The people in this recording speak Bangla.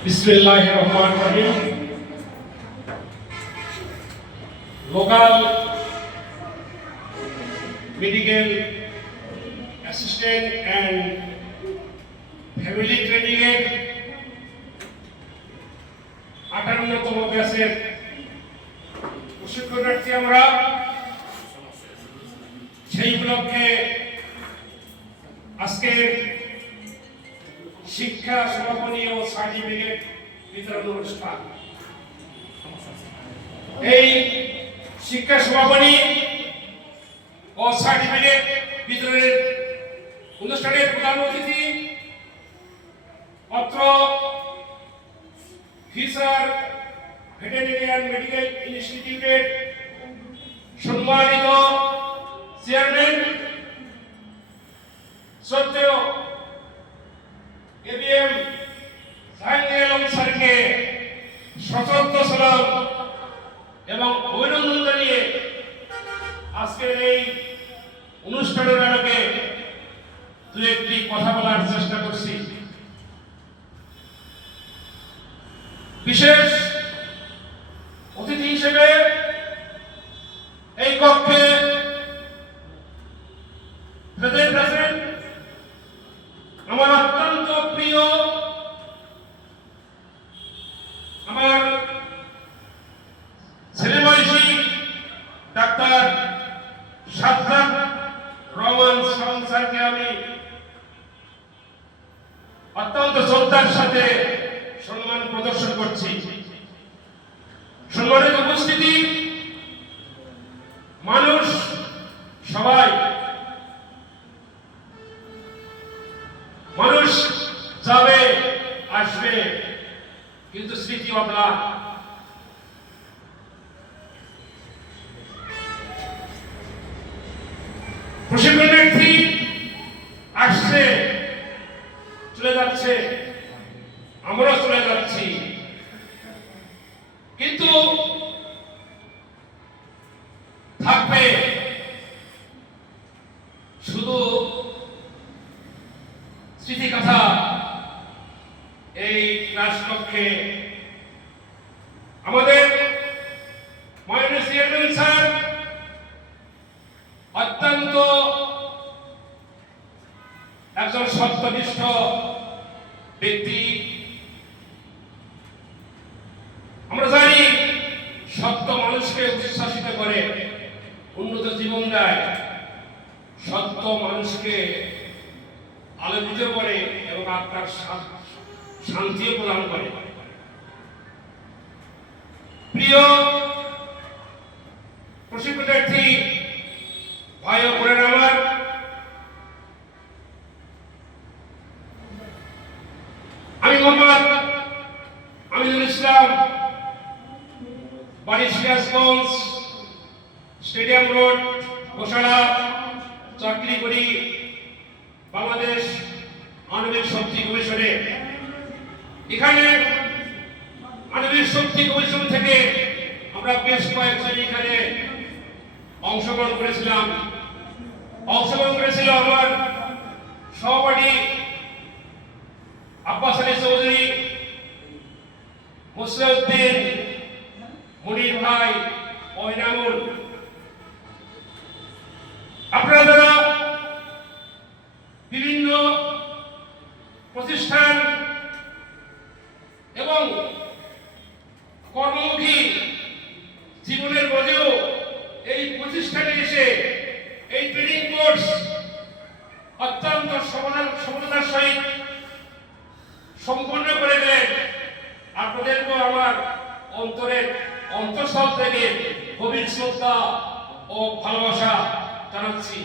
Bismillahirrahmanirrahim. Local medical assistant and family training এর 58তম ব্যাচের প্রশিক্ষণার্থী আমরা সেই উপলক্ষে আজকের শিক্ষা সমাপনী ও সার্টিফিকেট বিতরণ অনুষ্ঠান। এই শিক্ষা সমাপনী ও সার্টিফিকেট বিতরণের অনুষ্ঠানের প্রধান অতিথি অত্র ফিশার ভেটেরিনারিয়ান মেডিকেল ইনস্টিটিউটের সম্মানিত চেয়ারম্যান শ্রদ্ধেয় এবিএম জাহাঙ্গীর আলম স্যারকে সশস্ত্র সালাম এবং অভিনন্দন জানিয়ে আজকের এই অনুষ্ঠানের আলোকে দু একটি কথা বলার চেষ্টা করছি। বিশেষ অতিথি হিসেবে এই কক্ষে আমার অত্যন্ত প্রিয় আমার ছেলেবয়সী ডাক্তার সাজ্জাদ রহমান শাওন স্যারকে আমি অত্যন্ত শ্রদ্ধার সাথে সম্মান প্রদর্শন করছি। সম্মানিত উপস্থিতি, মানুষ সবাই মানুষ যাবে আসবে, কিন্তু স্মৃতি অম্লান। প্রশিক্ষণার্থী আসছে চলে যাচ্ছে, আমরা চলে যাচ্ছি, কিন্তু থাকবে শুধু স্মৃতিকথা। এই ক্লাস কক্ষে আমাদের মাননীয় চেয়ারম্যান স্যার অত্যন্ত একজন সত্যনিষ্ঠ ব্যক্তি। আমরা জানি সত্য মানুষকে উৎসাহিত করে, উন্নত জীবন দেয়, সত্য মানুষকে আলোকিত করে এবং আত্মার শান্তিও প্রদান করে। প্রিয় প্রশিক্ষণার্থী ভাই ও বোনেরা আমার, আমি মোহাম্মদ আমিনুল ইসলাম, বাড়ি সিরাজগঞ্জ, স্টেডিয়াম রোড, ঘোষালা, চাকরি করি বাংলাদেশ আণবিক শক্তি কমিশনে। এখানে আণবিক শক্তি কমিশন থেকে আমরা বেশ কয়েকজন এখানে অংশগ্রহণ করেছিলাম। অংশগ্রহণ করেছিল আমার সহপাঠী আব্বাস আলী চৌধুরী, মুসলিউদ্দিন, মনির ভাই, ওইনামুল। আপনারা যারা বিভিন্ন প্রতিষ্ঠান এবং কর্মমুখী জীবনের মধ্যেও এই প্রতিষ্ঠানে এসে এই ট্রেনিং কোর্স অত্যন্ত সফলতার সহিত সম্পন্ন করে দিলেন, আপনাদেরকেও আমার অন্তরের অন্তঃস্থল থেকে গভীর শ্রদ্ধা ও ভালোবাসা জানাচ্ছি।